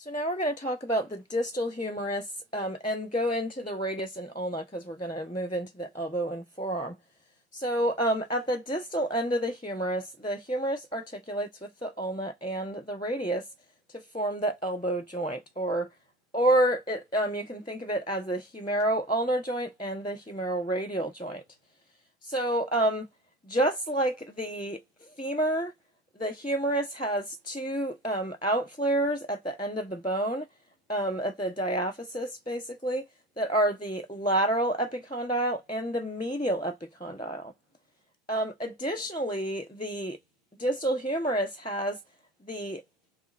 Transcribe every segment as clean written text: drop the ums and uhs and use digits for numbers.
So now we're going to talk about the distal humerus and go into the radius and ulna because we're going to move into the elbow and forearm. So at the distal end of the humerus articulates with the ulna and the radius to form the elbow joint, or you can think of it as the humero-ulnar joint and the humero-radial joint. So just like the femur, the humerus has two outflares at the end of the bone, at the diaphysis basically, that are the lateral epicondyle and the medial epicondyle. Additionally, the distal humerus has the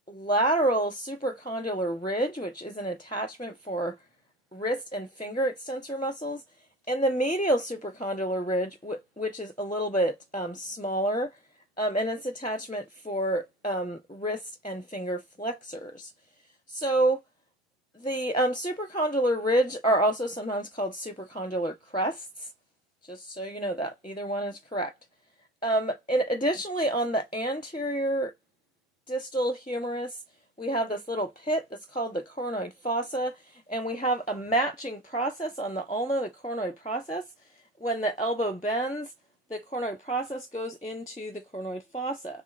lateral supracondylar ridge, which is an attachment for wrist and finger extensor muscles, and the medial supracondylar ridge, which is a little bit smaller, and its attachment for wrist and finger flexors. So the supracondylar ridge are also sometimes called supracondylar crests, just so you know that. Either one is correct. And additionally, on the anterior distal humerus, we have this little pit that's called the coronoid fossa, and we have a matching process on the ulna, the coronoid process. When the elbow bends, the coronoid process goes into the coronoid fossa.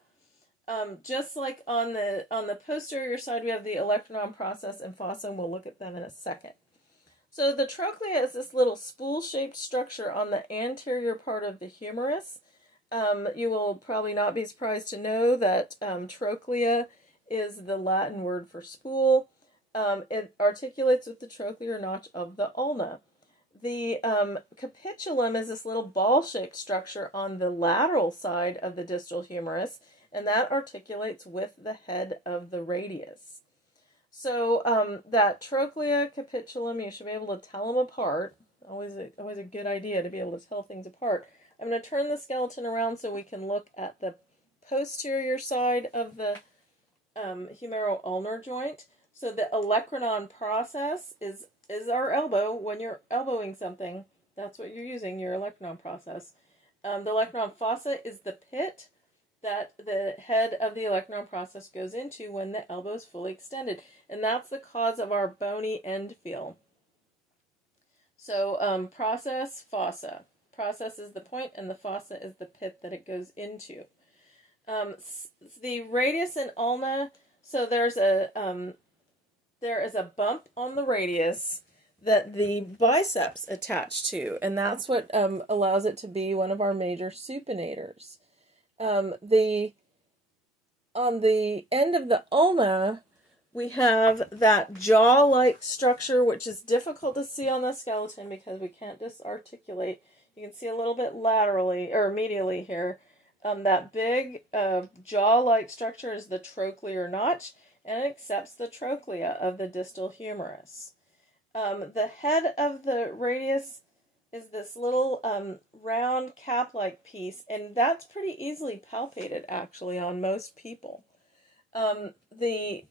Just like on the posterior side, we have the olecranon process and fossa, and we'll look at them in a second. So the trochlea is this little spool-shaped structure on the anterior part of the humerus. You will probably not be surprised to know that trochlea is the Latin word for spool. It articulates with the trochlear notch of the ulna. The capitulum is this little ball-shaped structure on the lateral side of the distal humerus, and that articulates with the head of the radius. So that trochlea, capitulum, you should be able to tell them apart. Always a good idea to be able to tell things apart. I'm going to turn the skeleton around so we can look at the posterior side of the humero-ulnar joint. So the olecranon process is our elbow. When you're elbowing something, that's what you're using, your olecranon process. The olecranon fossa is the pit that the head of the olecranon process goes into when the elbow is fully extended. And that's the cause of our bony end feel. So process, fossa. Process is the point, and the fossa is the pit that it goes into. The radius and ulna, so there is a bump on the radius that the biceps attach to, and that's what allows it to be one of our major supinators. On the end of the ulna, we have that jaw-like structure, which is difficult to see on the skeleton because we can't disarticulate. You can see a little bit laterally, or medially here. That big jaw-like structure is the trochlear notch, and it accepts the trochlea of the distal humerus. The head of the radius is this little round cap-like piece, and that's pretty easily palpated, actually, on most people. The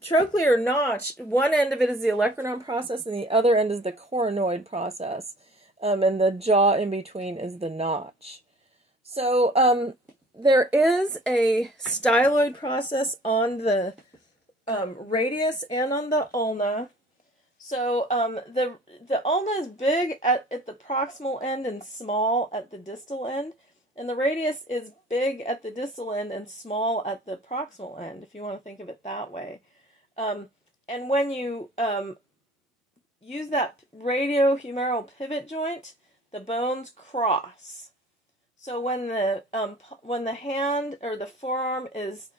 trochlear notch, one end of it is the olecranon process, and the other end is the coronoid process, and the jaw in between is the notch. So there is a styloid process on the radius and on the ulna. So the ulna is big at the proximal end and small at the distal end, and the radius is big at the distal end and small at the proximal end, if you want to think of it that way. And when you use that radiohumeral pivot joint, the bones cross. So when the hand or the forearm is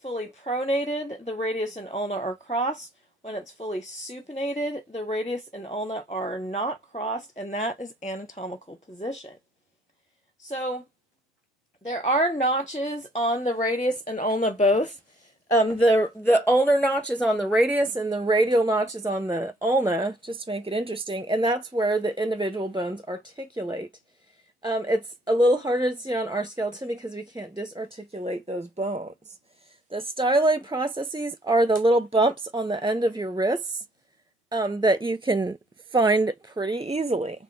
fully pronated, the radius and ulna are crossed. When it's fully supinated, the radius and ulna are not crossed, and that is anatomical position. So there are notches on the radius and ulna both. The ulnar notch is on the radius, and the radial notch is on the ulna, just to make it interesting, and that's where the individual bones articulate. It's a little harder to see on our skeleton because we can't disarticulate those bones. The styloid processes are the little bumps on the end of your wrists that you can find pretty easily.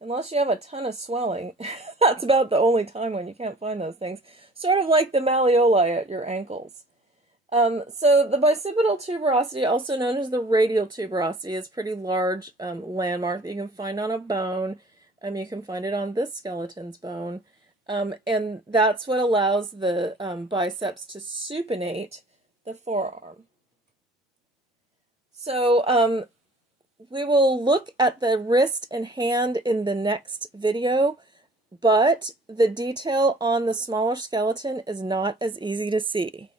Unless you have a ton of swelling, that's about the only time when you can't find those things. Sort of like the malleoli at your ankles. So the bicipital tuberosity, also known as the radial tuberosity, is a pretty large landmark that you can find on a bone. You can find it on this skeleton's bone. And that's what allows the biceps to supinate the forearm. So we will look at the wrist and hand in the next video, but the detail on the smaller skeleton is not as easy to see.